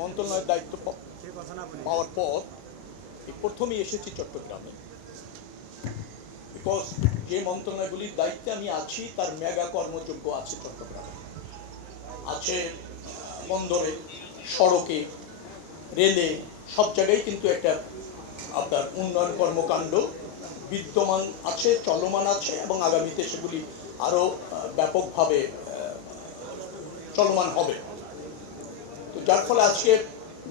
মন্ত্রণালয়ের দায়িত্ব পাওয়ার পর প্রথমেই এসেছি চট্টগ্রামে, বিকজ যে মন্ত্রণালয়গুলির দায়িত্বে আমি আছি তার মেগা কর্মযোগ্য আছে চট্টগ্রামে, আছে বন্দরে, সড়কে, রেলে, সব জায়গায় কিন্তু একটা আপনার উন্নয়ন কর্মকাণ্ড বিদ্যমান আছে, চলমান আছে এবং আগামীতে সেগুলি আরও ব্যাপকভাবে চলমান হবে। তো যার ফলে আজকে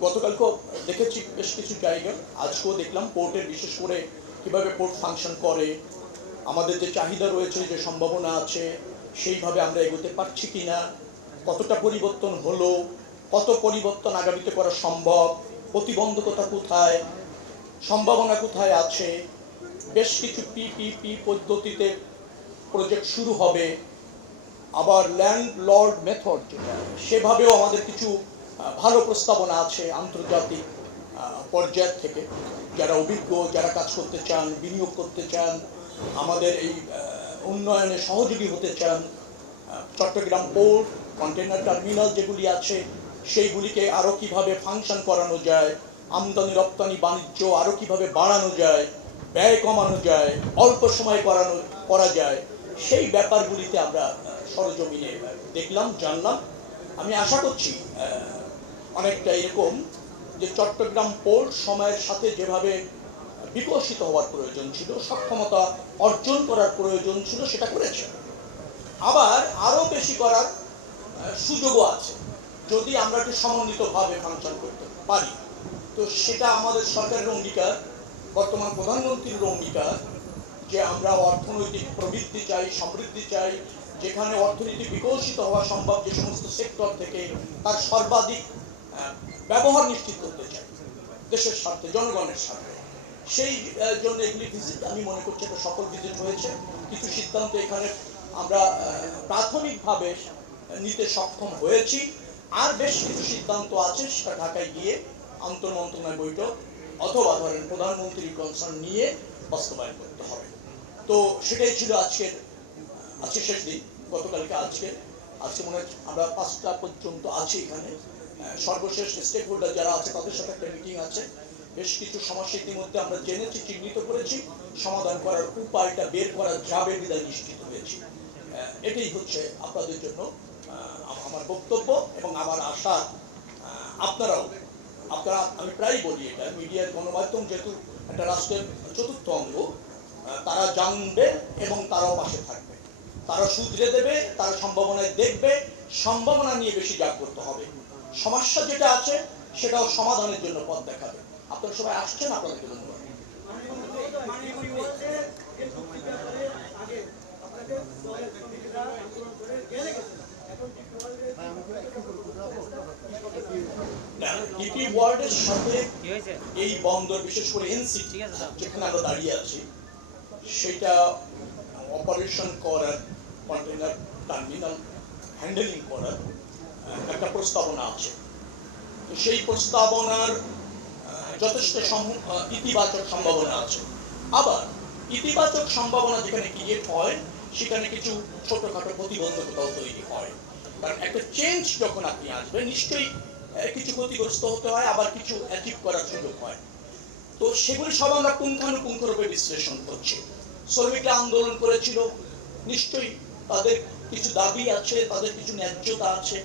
গতকালকেও দেখেছি বেশ কিছু জায়গা, আজকেও দেখলাম পোর্টের বিশেষ করে কীভাবে পোর্ট ফাংশন করে, আমাদের যে চাহিদা রয়েছে, যে সম্ভাবনা আছে, সেইভাবে আমরা এগোতে পারছি কি না, কতটা পরিবর্তন হলো, কত পরিবর্তন আগামীতে করা সম্ভব, প্রতিবন্ধকতা কোথায়, সম্ভাবনা কোথায় আছে। বেশ কিছু পিপিপি পদ্ধতিতে প্রজেক্ট শুরু হবে, আবার ল্যান্ড লর্ড মেথড যেটা, সেভাবেও আমাদের কিছু ভালো প্রস্তাবনা আছে আন্তর্জাতিক পর্যায় থেকে, যারা অভিজ্ঞ, যারা কাজ করতে চান, বিনিয়োগ করতে চান, আমাদের এই উন্নয়নে সহযোগী হতে চান। চট্টগ্রাম পোর্ট, কন্টেনার টার্মিনাল যেগুলি আছে সেইগুলিকে আরও কিভাবে ফাংশন করানো যায়, আমদানি রপ্তানি বাণিজ্য আরও কিভাবে বাড়ানো যায়, ব্যয় কমানো যায়, অল্প সময়ে করা যায়, সেই ব্যাপারগুলিতে আমরা সরজমিনে দেখলাম, জানলাম। আমি আশা করছি অনেকটা এরকম যে চট্টগ্রাম পোর্ট সময়ের সাথে যেভাবে বিকশিত হওয়ার প্রয়োজন ছিল, সক্ষমতা অর্জন করার প্রয়োজন ছিল, সেটা করেছে। আবার আরও বেশি করার সুযোগও আছে যদি আমরা একটু সমন্বিতভাবে ফাংশন করতে পারি। তো সেটা আমাদের সরকারের অঙ্গীকার, বর্তমান প্রধানমন্ত্রীর অঙ্গীকার, যে আমরা অর্থনৈতিক প্রবৃদ্ধি চাই, সমৃদ্ধি চাই, যেখানে অর্থনীতি বিকশিত হওয়া সম্ভব, যে সমস্ত সেক্টর থেকে তার সর্বাধিক ব্যবহার নিশ্চিত করতে চাই দেশের স্বার্থে, জনগণের স্বার্থে। সেই জন্য এগুলি ভিজিট আমি মনে করছি একটা সফল ভিজিট হয়েছে। কিছু সিদ্ধান্ত এখানে আমরা প্রাথমিকভাবে নিতে সক্ষম হয়েছি, আর বেশ কিছু সিদ্ধান্ত আছে সেটা ঢাকায় গিয়ে আন্তঃমন্ত্রণালয় বৈঠক অথবা ধরেন প্রধানমন্ত্রীর কনসার্ন নিয়ে বাস্তবায়ন করতে হবে। তো সেটাই ছিল আজকে শেষ দিন, গতকালকে আজকে মনে হয় আমরা 5টা পর্যন্ত আছি এখানে। সর্বশেষ স্টেক হোল্ডার যারা আছে তাদের সাথে একটা মিটিং আছে। বেশ কিছু সমস্যা ইতিমধ্যে আমরা জেনেছি, চিহ্নিত করেছি, সমাধান করার উপায়টা বের করা যাবে বিধায় নিশ্চিত হয়েছি। এটাই হচ্ছে আপনাদের জন্য আমার বক্তব্য এবং আমার আশা আপনারা, আমি প্রায় বলি এটা, মিডিয়ার গণমাধ্যম যেহেতু একটা রাষ্ট্রের চতুর্থ অঙ্গ, তারা জানবে এবং তারাও পাশে থাকবে, তারা শুধরে দেবে, তারা সম্ভাবনায় দেখবে, সম্ভাবনা নিয়ে বেশি জাগ্রত হবে, সমস্যা যেটা আছে সেটাও সমাধানের জন্য পথ দেখাবে। আপনারা সবাই আসছেন, আপনাদেরকে ধন্যবাদ। ডিপি ওয়ার্ল্ডের সাথে এই বন্দর, বিশেষ করে এনসিটি যেখানে আমরা দাঁড়িয়ে আছি, সেটা অপারেশন করার, কন্টেনার টার্মিনাল হ্যান্ডেলিং করার একটা প্রস্তাবনা আছে। তো সেই প্রস্তাবনার যথেষ্ট ইতিবাচক সম্ভাবনা আছে। আবার ইতিবাচক সম্ভাবনা যেখানে ক্রিয়েট হয়, সেখানে কিছু ছোটখাটো প্রতিবন্ধকতাও তৈরি হয়। কারণ একটা চেঞ্জ যখন আপনি আসবেন, নিশ্চয়ই কিছু ক্ষতিগ্রস্ত হতে হয়, আবার কিছু অ্যাচিভ করার সুযোগ হয়। তো সেগুলি সব আমরা পুঙ্খানুপুঙ্খরূপে বিশ্লেষণ করছি। শ্রমিকরা আন্দোলন করেছিল, নিশ্চয়ই তাদের কিছু দাবি আছে, তাদের কিছু ন্যায্যতা আছে,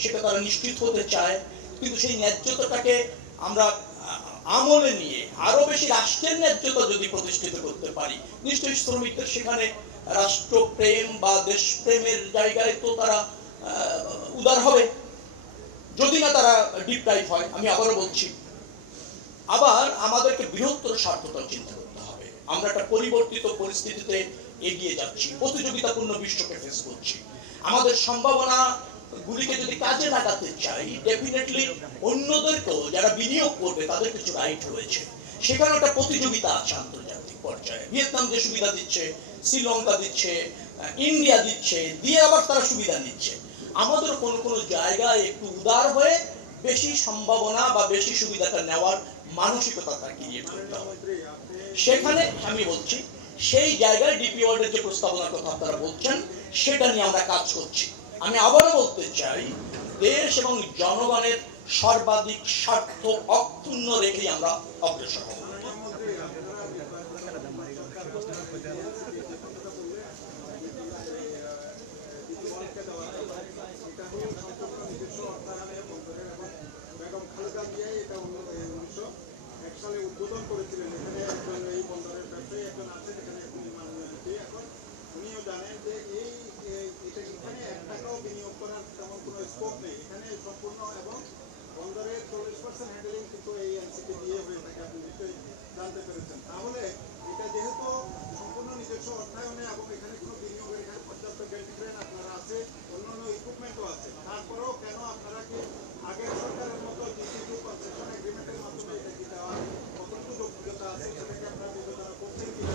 সেটা তারা নিশ্চিত হতে চায়। কিন্তু সেই ন্যায্যতাটাকে আমরা আমলে নিয়ে আরো বেশি রাষ্ট্রের ন্যায্যতা যদি প্রতিষ্ঠিত করতে পারি, নিশ্চয়ই শ্রমিকদের সেখানে রাষ্ট্রপ্রেম বা দেশপ্রেমের জায়গায় তো তারা উদার হবে, যদি না তারা ডিপ্রাইভ হয়। আমি আবারও বলছি, আবার আমাদেরকে বৃহত্তর স্বার্থটাও চিন্তা করতে হবে। আমরা একটা পরিবর্তিত পরিস্থিতিতে এগিয়ে যাচ্ছি, প্রতিযোগিতাপূর্ণ বিশ্বকে ফেস করছি। আমাদের সম্ভাবনা গুলিকে যদি কাজে লাগাতে চাই, ডেফিনেটলি অন্যদেরকেও, যারা বিনিয়োগ করবে তাদের কিছু রাইট রয়েছে, সেখানে একটা প্রতিযোগিতা আছে আন্তর্জাতিক পর্যায়ে। ভিয়েতনাম যে সুবিধা দিচ্ছে, শ্রীলঙ্কা দিচ্ছে, ইন্ডিয়া দিচ্ছে, দিয়ে আবার তারা সুবিধা নিচ্ছে। আমাদের কোনো জায়গায় একটু উদার হয়ে বেশি সম্ভাবনা বা বেশি সুবিধাটা নেওয়ার মানসিকতা ক্রিয়েট করতে হবে। সেখানে আমি বলছি, সেই জায়গায় ডিপি ওয়ার্ল্ডের যে প্রস্তাবনার কথা আপনারা বলছেন, সেটা নিয়ে আমরা কাজ করছি। আমি আবারও বলতে চাই, দেশ এবং জনগণের সর্বাধিক স্বার্থ অক্ষুণ্ণ রেখেই আমরা অগ্রসর হব। উদ্বোধন করেছিলেন এখানে একজন এই বন্দরের ব্যবসায়ী একজন আছেন এখানে এখন উনিও জানেন যে এটা এখানে 1 টাকাও বিনিয়োগ করার তেমন কোনো স্কোপ নেই এখানে সম্পূর্ণ এবং বন্দরের 40% হ্যান্ডেলিং কিন্তু এই এনসিপি দিয়ে হয়ে থাকে আপনি নিশ্চয়ই জানতে পেরেছেন। তাহলে এটা যেহেতু সম্পূর্ণ নিজস্ব অর্থায়নে এবং এখানে কোনো বিনিয়োগের এখানে পর্যাপ্ত বেল্ট ট্রেন আপনারা আছে অন্যান্য ইকুইপমেন্টও আছে তারপরেও কেন আপনারা কি আগের সরকারের মতো জিসি2 কনসেশন এগ্রিমেন্টের মাধ্যমে এটা কি দেওয়া কতটুকু যোগ্যতা আছে সেটাকে আপনারা বিবেচনা করছেন কিনা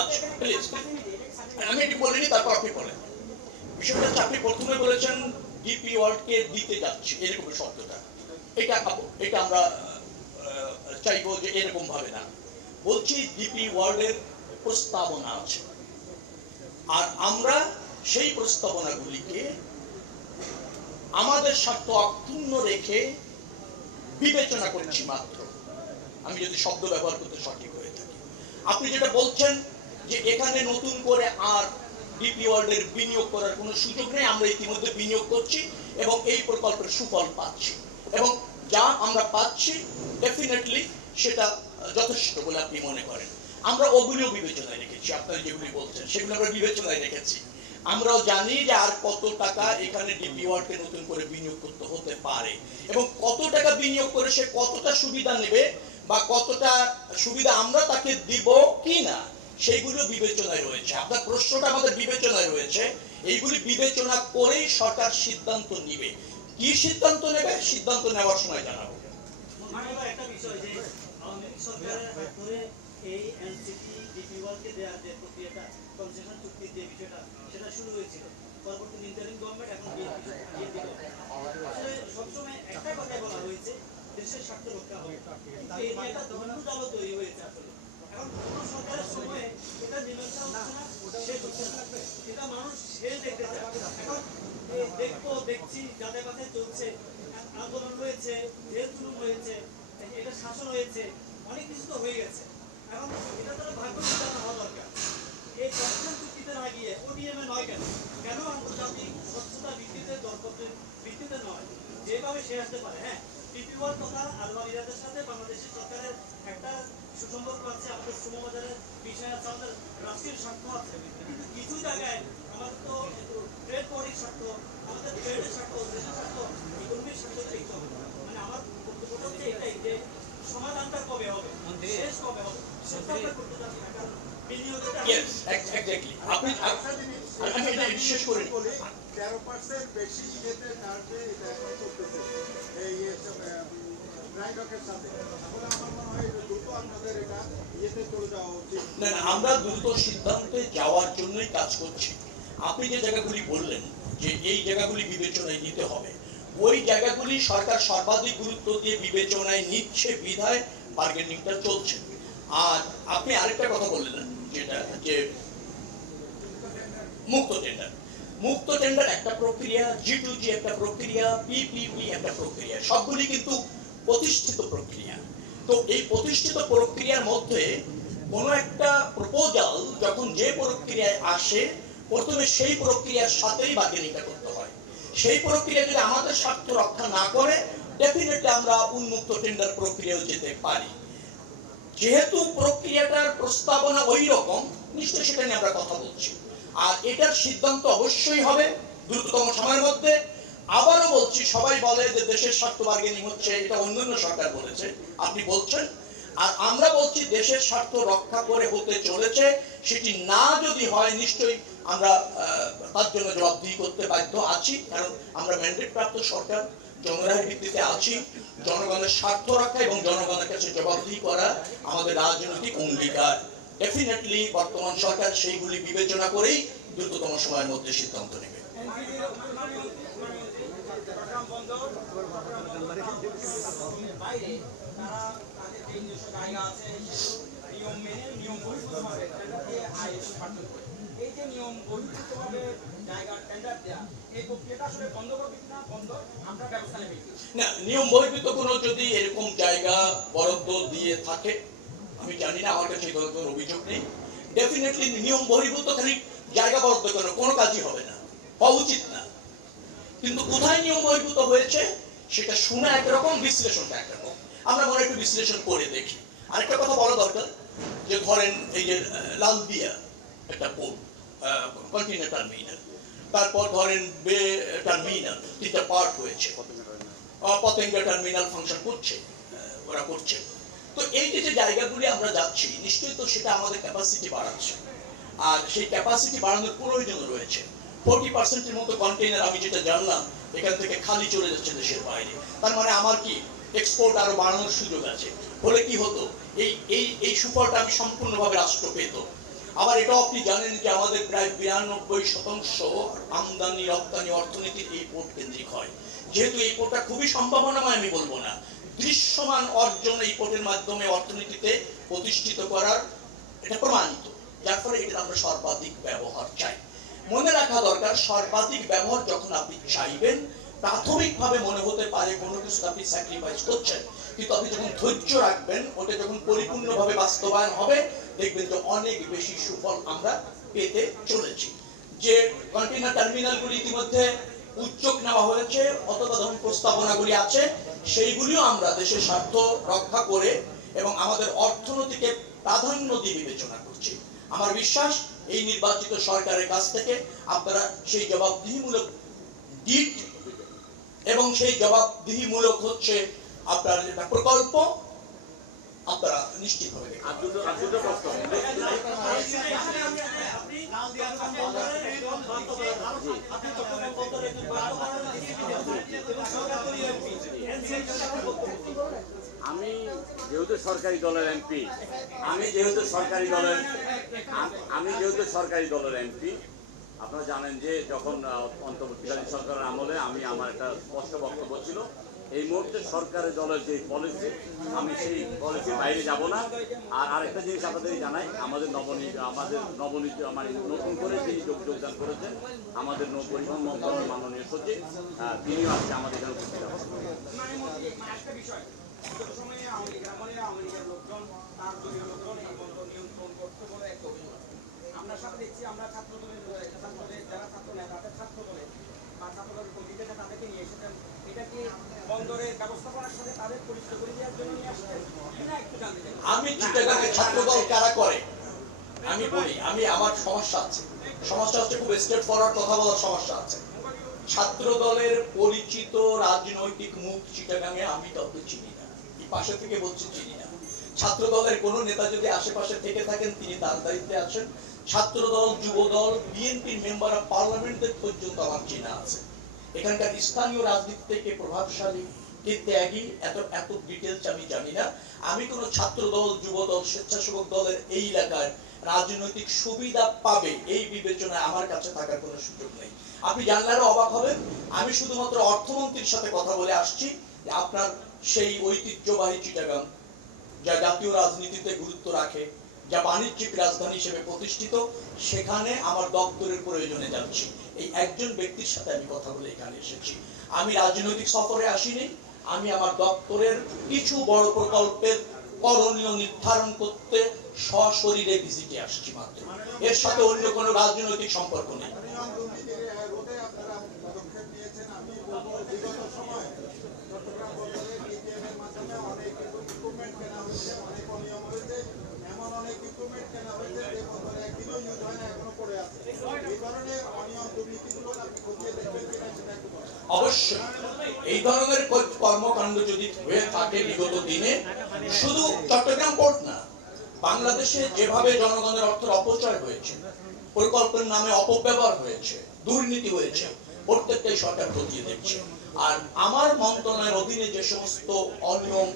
আচ্ছা প্লিজ আমি এটি বলিনি তারপর আপনি বলেন। বিষয়টা হচ্ছে আপনি প্রথমে বলেছেন ডিপি ওয়ার্ল্ডকে দিতে যাচ্ছি এরকম শব্দটা, এটা আমরা চাইবো যে এরকম ভাবে না, বলছি ডিপি ওয়ার্ল্ডের প্রস্তাবনা আছে আর আমরা সেই প্রস্তাবনাগুলিকে আমাদের স্বার্থ অক্ষুণ্ণ রেখে বিবেচনা করছি মাত্র, আমি যদি শব্দ ব্যবহার করতে সঠিক হয়ে থাকি। আপনি যেটা বলছেন যে এখানে নতুন করে আর ডিপি ওয়ার্ল্ডের বিনিয়োগ করার কোনো সুযোগ নেই, আমরা ইতিমধ্যে বিনিয়োগ করছি এবং এই প্রকল্পের সুফল পাচ্ছি এবং যা আমরা পাচ্ছি ডেফিনেটলি সেটা যথেষ্ট বলে আপনি মনে করেন। আমরা ওগুলিও বিবেচনায় রেখেছি, আপনারা যেগুলি বলছেন সেগুলো আমরা বিবেচনায় রেখেছি। আমরাও জানি যে আর কত টাকা এখানে ডিপি ওয়ার্ল্ডকে নতুন করে বিনিয়োগ করতে হতে পারে এবং কত টাকা বিনিয়োগ করে সে কতটা সুবিধা নেবে বা কতটা সুবিধা আমরা তাকে দিব কি না সেইগুলো বিবেচনায় রয়েছে। আপনার প্রশ্নটা আমাদের বিবেচনায় রয়েছে, এইগুলি বিবেচনা করেই সরকার সিদ্ধান্ত নিবে। কি সিদ্ধান্ত নেবে সিদ্ধান্ত নেওয়ার সময় জানাবো। একটা বিষয় যে আওয়ামী লীগ সরকারের হাত ধরে এই এনসিপি ডিপি ওয়ার্ল্ডকে দেওয়ার যে প্রক্রিয়াটা কনসেশন চুক্তির যে বিষয়টা সেটা শুরু হয়েছিল, পরবর্তী ইন্টারিম গভর্নমেন্ট এখন আসলে সবসময় একটা কথাই বলা হয়েছে দেশের স্বার্থ রক্ষা হবে, কিন্তু এই নিয়ে একটা দ্বন্দ্ব তৈরি হয়েছে। আসলে এখন কোন সরকারের সময় এটা মীমাংসা হচ্ছে না, শেষ হচ্ছে না, এটা মানুষ শেষ দেখতে চায়। এখন দেখছি যাদের কাছে চলছে আন্দোলন হয়েছে, জেল জুলুম হয়েছে, এটা শাসন হয়েছে, অনেক কিছু তো হয়ে গেছে। এখন এটা তারা ভাগ্য বিধান হওয়া দরকার। এই কনসেশন চুক্তিতে না গিয়ে ওডিএমে নয় কেন আন্তর্জাতিক স্বচ্ছতা ভিত্তিতে দরপত্রের ভিত্তিতে নয়, যেভাবে সে আসতে পারে। হ্যাঁ, ডিপি ওয়ার্ল্ড তথা আলবা ইরাদের সাথে বাংলাদেশের সরকারের একটা সুসম্পর্ক আছে, আমাদের শ্রমবাজারের বিষয় আছে, আমাদের রাষ্ট্রীয় স্বার্থ আছে, কিন্তু কিছু জায়গায় আমাদের তো ট্রেড পলিটিক স্বার্থ, আমাদের ট্রেডের স্বার্থ, দেশের স্বার্থ, ইকোনমিক স্বার্থ দেখতে হবে। মানে আমার বক্তব্যটা হচ্ছে এটাই যে সমাধানটা কবে হবে, শেষ কবে হবে সেটা করতে চাচ্ছি না, কারণ বিনিয়োগটা আমি এটা বিশেষ করে 13% বেশি ইয়েতে কাটবে এটা এখন করতেছে এই ড্রাইডকের সাথে। তাহলে আমার মনে হয় দ্রুত আপনাদের এটা ইয়েতে চলে যাওয়া উচিত। না, আমরা দ্রুত সিদ্ধান্তে যাওয়ার জন্যই কাজ করছি। আপনি যে জায়গাগুলি বললেন যে এই জায়গাগুলি বিবেচনায় নিতে হবে, ওই জায়গাগুলি সরকার সর্বাধিক গুরুত্ব দিয়ে বিবেচনায় নিচ্ছে বিধায় বার্গেনিংটা চলছে। আর আপনি আরেকটা কথা বললেন যেটা যে মুক্ত টেন্ডার একটা প্রক্রিয়া, G2G একটা প্রক্রিয়া, PPP একটা প্রক্রিয়া, সবগুলি কিন্তু প্রতিষ্ঠিত প্রক্রিয়া। তো এই প্রতিষ্ঠিত প্রক্রিয়ার মধ্যে কোনো একটা প্রপোজাল যখন যে প্রক্রিয়ায় আসে প্রথমে সেই প্রক্রিয়ার সাথেই বার্গেনিংটা করতে হয়। সেই প্রক্রিয়া যদি আমাদের স্বার্থ রক্ষা না করে ডেফিনেটলি আমরা উন্মুক্ত টেন্ডার প্রক্রিয়ায় যেতে পারি। যেহেতু প্রক্রিয়াটার প্রস্তাবনা ওই রকম, নিশ্চয়ই সেটা নিয়ে আমরা কথা বলছি আর এটার সিদ্ধান্ত অবশ্যই হবে দ্রুততম সময়ের মধ্যে। আবারও বলছি, সবাই বলে যে দেশের স্বার্থ বার্গেনিং হচ্ছে, এটা অন্যান্য সরকার বলেছে, আপনি বলছেন, আর আমরা বলছি দেশের স্বার্থ রক্ষা করে হতে চলেছে। সেটি না যদি হয় নিশ্চয়ই আমরা তার জন্য জবাবদিহি করতে বাধ্য আছি, কারণ আমরা ম্যান্ডেট প্রাপ্ত সরকার, জনগণের ভিত্তিতে আছি। জনগণের স্বার্থ রক্ষা এবং জনগণের কাছে জবাবদিহি করা আমাদের রাজনৈতিক অঙ্গীকার। ডেফিনেটলি বর্তমান সরকার সেইগুলি বিবেচনা করেই দ্রুততম সময়ের মধ্যে সিদ্ধান্ত নেবে। এই যে নিয়ম বহির্ভূতভাবে জায়গা টেন্ডার দেওয়া এই প্রক্রিয়াটা আসলে বন্ধ করবে কিনা বন্ধ আমরা ব্যবস্থা নেবে না, নিয়ম বহির্ভূত কোনো যদি এরকম জায়গা বরাদ্দ দিয়ে থাকে, আমি জানি না, আমার কাছে এই ধরনের কোনো অভিযোগ নেই। ডেফিনেটলি নিয়ম বহির্ভূত খালি জায়গা বরাদ্দ কেন, কোনো কাজই হবে না, হওয়া উচিত না। কিন্তু কোথায় নিয়ম বহির্ভূত হয়েছে সেটা শোনা একরকম, বিশ্লেষণটা একরকম। আমরা মনে একটু বিশ্লেষণ করে দেখি। আরেকটা কথা বলা দরকার, যে ধরেন এই যে লালদিয়া একটা পোর্ট, কন্টেইনার টার্মিনাল, তারপর ধরেন বে টার্মিনাল, তিনটা পার্ট হয়েছে, পতেঙ্গা টার্মিনাল ফাংশন করছে, ওরা করছে। তো এই যে যে জায়গাগুলি আমরা যাচ্ছি, নিশ্চয়ই তো সেটা আমাদের ক্যাপাসিটি বাড়াচ্ছে, আর সেই ক্যাপাসিটি বাড়ানোর প্রয়োজন রয়েছে। 40% মতো কন্টেইনার আমি যেটা জানলাম এখান থেকে খালি চলে যাচ্ছে দেশের বাইরে। তার মানে আমার কি এক্সপোর্ট আরো বাড়ানোর সুযোগ আছে। হলে কি হতো, এই সুফলটা আমি সম্পূর্ণভাবে রাষ্ট্র পেত। আবার এটাও আপনি জানেন যে আমাদের প্রায় 92% আমদানি রপ্তানি অর্থনীতি এই পোর্ট কেন্দ্রিক হয়। যেহেতু এই পোর্টটা খুবই সম্ভাবনাময়, আমি বলবো না, দৃশ্যমান অর্জন এই পোর্টের মাধ্যমে অর্থনীতিতে প্রতিষ্ঠিত করার এটা প্রমাণিত, যার ফলে এটার আমরা সর্বাধিক ব্যবহার চাই। মনে রাখা দরকার, সর্বাধিক ব্যবহার যখন আপনি চাইবেন, প্রাথমিকভাবে মনে হতে পারে কোনো কিছু আপনি স্যাক্রিফাইস করছেন, কিন্তু আপনি যখন ধৈর্য রাখবেন, ওটা যখন পরিপূর্ণভাবে বাস্তবায়ন হবে, দেখবেন যে অনেক বেশি সুফল আমরা পেতে চলেছি। যে কন্টেইনার টার্মিনালগুলি ইতিমধ্যে উদ্যোগ নেওয়া হয়েছে অথবা ধরুন প্রস্তাবনাগুলি আছে, সেইগুলিও আমরা দেশের স্বার্থ রক্ষা করে এবং আমাদের অর্থনীতিকে প্রাধান্য দিয়ে বিবেচনা করছি। আমার বিশ্বাস এই নির্বাচিত সরকারের কাছ থেকে আপনারা সেই জবাবদিহিমূলক ডিট এবং সেই জবাবদিহিমূলক হচ্ছে আপনার যেটা প্রকল্প আপনারা নিশ্চিতভাবে দেখবেন। আমি যেহেতু সরকারি দলের এমপি, আমি যেহেতু সরকারি দলের এমপি, আপনারা জানেন যে যখন অন্তর্বর্তীকালীন সরকারের আমলে আমি আমার একটা স্পষ্ট বক্তব্য ছিল, এই মুহূর্তে সরকারের দলের যে পলিসি, আমি সেই পলিসির বাইরে যাব না। আর আরেকটা জিনিস আপনাদের জানাই, আমাদের নবনীত মানে নতুন করে যিনি যোগদান করেছেন আমাদের নৌপরিবহন মন্ত্রণালয়ের মাননীয় সচিব, তিনিও আজকে আমাদের এখানে উপস্থিত আছেন। একটা বিষয় সময়ে আওয়ামী লীগের আমলে আওয়ামী লীগের লোকজন তার দলীয় লোকজন এই বন্ধ নিয়ন্ত্রণ করতে বলে একটা অভিযোগ আমরা সব দেখছি। আমরা ছাত্রদের যারা ছাত্র নেয় তাদের ছাত্র বলে বা ছাত্রদের কমিটিতে তাদেরকে নিয়ে এসেছেন, এটা কি বন্দরের ব্যবস্থাপনার সাথে তাদের পরিচিত করে দেওয়ার জন্য নিয়ে আসছেন কিনা একটু জানতে চাই। আমি চিটাগাংয়ে ছাত্রদল কারা করে আমি বলি, আমার সমস্যা হচ্ছে খুব স্ট্রেট ফরওয়ার্ড কথা বলার সমস্যা আছে। ছাত্র দলের পরিচিত রাজনৈতিক মুখ চিটাগাংয়ে আমি কাউকে চিনি না, এই পাশে থেকে বলছি চিনি না। ছাত্র দলের কোন নেতা যদি আশেপাশে থেকে থাকেন তিনি তার দায়িত্বে আছেন। ছাত্র দল, যুব দল, বিএনপির মেম্বার অফ পার্লামেন্টের পর্যন্ত আমার চেনা আছে। এখানকার স্থানীয় রাজনীতি থেকে প্রভাবশালী কে ত্যাগী এত ডিটেলস আমি জানি না। আমি কোন ছাত্র দল, যুব দল, স্বেচ্ছাসেবক দলের এই এলাকায় রাজনৈতিক সুবিধা পাবে এই বিবেচনায় আমার কাছে থাকার কোনো সুযোগ নেই। আপনি জানলে অবাক হবেন, আমি শুধুমাত্র অর্থমন্ত্রীর সাথে কথা বলে আসছি যে আপনার সেই ঐতিহ্যবাহী চিটাগাং যা জাতীয় রাজনীতিতে গুরুত্ব রাখে, যা বাণিজ্যিক রাজধানী হিসেবে প্রতিষ্ঠিত, সেখানে আমার দপ্তরের প্রয়োজনে যাচ্ছি। এই একজন ব্যক্তির সাথে আমি কথা বলে এখানে এসেছি। আমি রাজনৈতিক সফরে আসিনি, আমি আমার দপ্তরের কিছু বড় প্রকল্পের করণীয় নির্ধারণ করতে সশরীরে ভিজিটে আসছি মাত্র। এর সাথে অন্য কোনো রাজনৈতিক সম্পর্ক নেই। নিয়ম দুর্নীতির রোধে আপনারা পদক্ষেপ নিয়েছেন। আমি বলবো বিগত সময় চট্টগ্রাম বন্দরে ডিপিএম এর মাধ্যমে অনেক ইকুইপমেন্ট কেনা হয়েছে, অনেক অনিয়ম হয়েছে, এমন অনেক ইকুইপমেন্ট কেনা হয়েছে যে বন্দরে একদিনও ইউজ হয় না, এখনো পড়ে আছে। এই ধরনের অনিয়ম দুর্নীতিগুলো আপনি খতিয়ে দেখবেন কিনা সেটা একটু বলেন। অবশ্যই এই ধরনের কর্মকাণ্ড যদি হয়ে থাকে বিগত দিনে, শুধু চট্টগ্রাম পোর্ট না, বাংলাদেশে যেভাবে জনগণের অর্থের অপচয় হয়েছে, প্রকল্পের নামে অপব্যবহার হয়েছে, দুর্নীতি হয়েছে, প্রত্যেকটাই সরকার খতিয়ে দেখছে। আর আমার মন্ত্রণালয়ের অধীনে যে সমস্ত অনিয়ম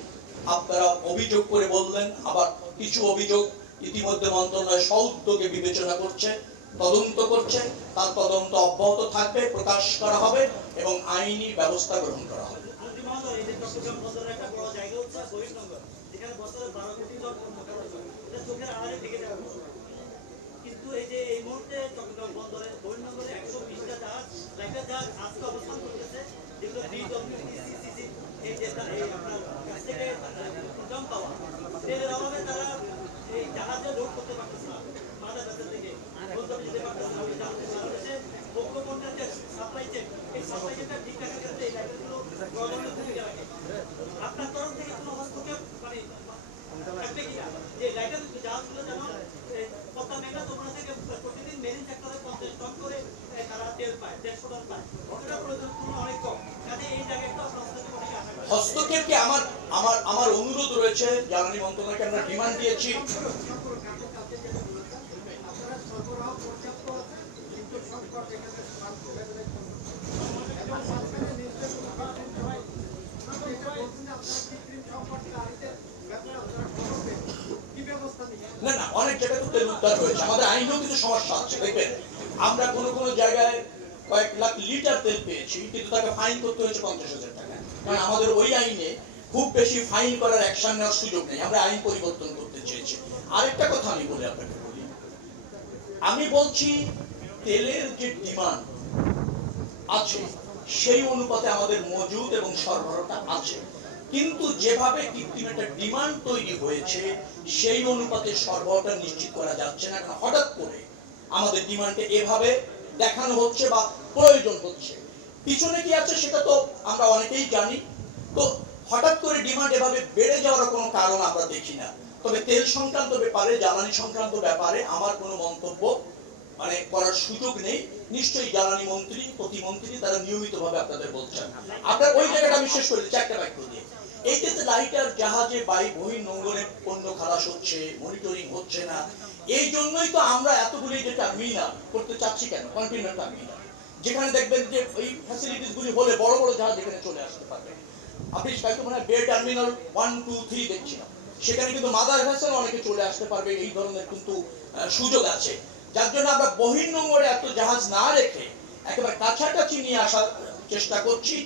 আপনারা অভিযোগ করে বললেন, আবার কিছু অভিযোগ ইতিমধ্যে মন্ত্রণালয় সউদ্যোগে বিবেচনা করছে, তদন্ত করছে, তার তদন্ত অব্যাহত থাকবে, প্রকাশ করা হবে এবং আইনি ব্যবস্থা গ্রহণ করা হবে। মহোদয়, এই যে চট্টগ্রাম বন্দরের একটা বড় জায়গা হচ্ছে বহির্নগর, যেখানে বছরে 12 কোটি জন মোটামুটি এটা চোখের আড়ালে থেকে যাওয়ার মতো। কিন্তু কিন্তু এই যে এই মুহূর্তে চট্টগ্রাম বন্দরে বহির্নগরে 120টা জাহাজ লাইটার জাহাজ আজকে অবস্থান করতেছে, যেগুলো BWTCCC এই যে এই আপনার কাছ থেকে দাম পাওয়া তেলের অভাবে তারা এই জাহাজে লোড করতে পারতেছে না, মাদা বেচা থেকে বন্দরে যেতে পারতেছে না। ওই জাহাজে বাংলাদেশে পণ্যের যে সাপ্লাই চেন, এই সাপ্লাই চেনটা ঠিক রাখার ক্ষেত্রে এই লাইটারগুলো প্রয়োজনীয় ভূমিকা রাখে। আপনার তরফ থেকে কোনো হস্তক্ষেপ মানে থাকবে কিনা যে লাইটার জাহাজগুলো যেন পদ্মা মেঘনা যমুনা থেকে প্রতিদিন মেরিন সেক্টরে 50 টন করে তারা তেল পায়, 150 টন পায়, ওটা প্রয়োজন অনেক কম। কাজে এই জায়গায় একটা হস্তক্ষেপ অনেক আশা করি। হস্তক্ষেপকে আমার অনুরোধ রয়েছে, জ্বালানি মন্ত্রণালয়কে আমরা ডিমান্ড দিয়েছি। না না, অনেক জায়গায় তো তেল উদ্ধার হয়েছে, আমাদের আইনেও কিছু সমস্যা আছে। দেখবেন আমরা কোনো জায়গায় কয়েক লাখ লিটার তেল পেয়েছি, কিন্তু তাকে ফাইন করতে হয়েছে 50,000 টাকা। কারণ আমাদের ওই আইনে খুব বেশি ফাইন করার অ্যাকশন নেওয়ার সুযোগ নেই, আমরা আইন পরিবর্তন করতে চেয়েছি। আরেকটা কথা আমি বলি আপনাকে, আমি বলছি তেলের যে ডিমান্ড আছে সেই অনুপাতে আমাদের মজুদ এবং সরবরাহটা আছে, কিন্তু যেভাবে কৃত্রিম একটা ডিমান্ড তৈরি হয়েছে সেই অনুপাতে সরবরাহটা নিশ্চিত করা যাচ্ছে না। কারণ হঠাৎ করে আমাদের ডিমান্ডকে এভাবে দেখানো হচ্ছে বা প্রয়োজন হচ্ছে, পিছনে কি আছে সেটা তো আমরা অনেকেই জানি। তো হঠাৎ করে ডিমান্ড এভাবে বেড়ে যাওয়ার কোনো কারণ আমরা দেখি না। তবে তেল সংক্রান্ত ব্যাপারে, জ্বালানি সংক্রান্ত ব্যাপারে আমার কোনো মন্তব্য মানে করার সুযোগ নেই। নিশ্চয়ই জ্বালানি মন্ত্রী, প্রতিমন্ত্রী তারা নিয়মিতভাবে আপনাদের বলছেন। আপনার ওই জায়গাটা আমি শেষ করেছি একটা বাক্য দিয়ে। এই যে লাইটার জাহাজে বহির্নোঙরে পণ্য খালাস হচ্ছে, মনিটরিং হচ্ছে না, এই জন্যই তো আমরা এতগুলি যে টার্মিনাল করতে চাচ্ছি। কেন কন্টেইনার টার্মিনাল, যেখানে দেখবেন যে ওই ফ্যাসিলিটিস গুলি হলে বড় বড় জাহাজ এখানে চলে আসতে পারবে। আপনি হয়তো মনে হয় বে টার্মিনাল 1, 2, 3 দেখছিলাম, সেখানে কিন্তু মাদার ভেসেল অনেকে চলে আসতে পারবে, এই ধরনের কিন্তু সুযোগ আছে। যার জন্য আমরা বহির্নোঙরে এত জাহাজ না রেখে একেবারে কাছাকাছি নিয়ে আসার চেষ্টা করছি।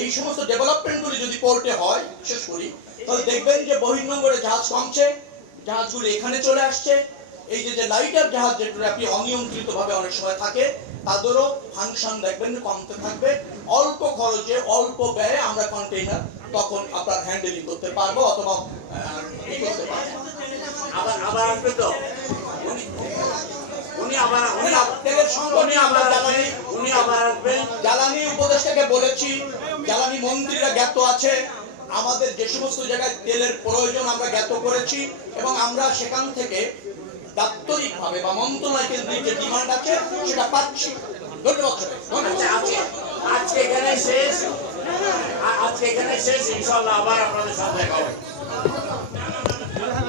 এই সমস্ত ডেভেলপমেন্টগুলি যদি পোর্টে হয়, বিশেষ করি, তাহলে দেখবেন যে বহির্নোঙরে জাহাজ কমছে, জাহাজগুলি এখানে চলে আসছে। এই যে লাইটার জাহাজ যেগুলো আপনি অনিয়ন্ত্রিতভাবে অনেক সময় থাকে, তাদেরও ফাংশন দেখবেন কমতে থাকবে। অল্প খরচে অল্প ব্যয়ে আমরা কন্টেইনার তখন আপনার হ্যান্ডেলিং করতে পারবো, অথবা করতে পারবো। আবার আসবে তো জ্বালানি উপদেষ্টাকে বলেছি, জ্বালানি মন্ত্রীরা জ্ঞাত আছে, আমাদের যে সমস্ত জায়গায় তেলের প্রয়োজন আমরা জ্ঞাত করেছি, এবং আমরা সেখান থেকে দাপ্তরিকভাবে বা মন্ত্রণালয় কেন্দ্রিক যে ডিমান্ড আছে সেটা পাচ্ছি। ধন্যবাদ। আজকে এখানে শেষ, ইনশাআল্লাহ আবার আপনাদের সাথে দেখা হবে।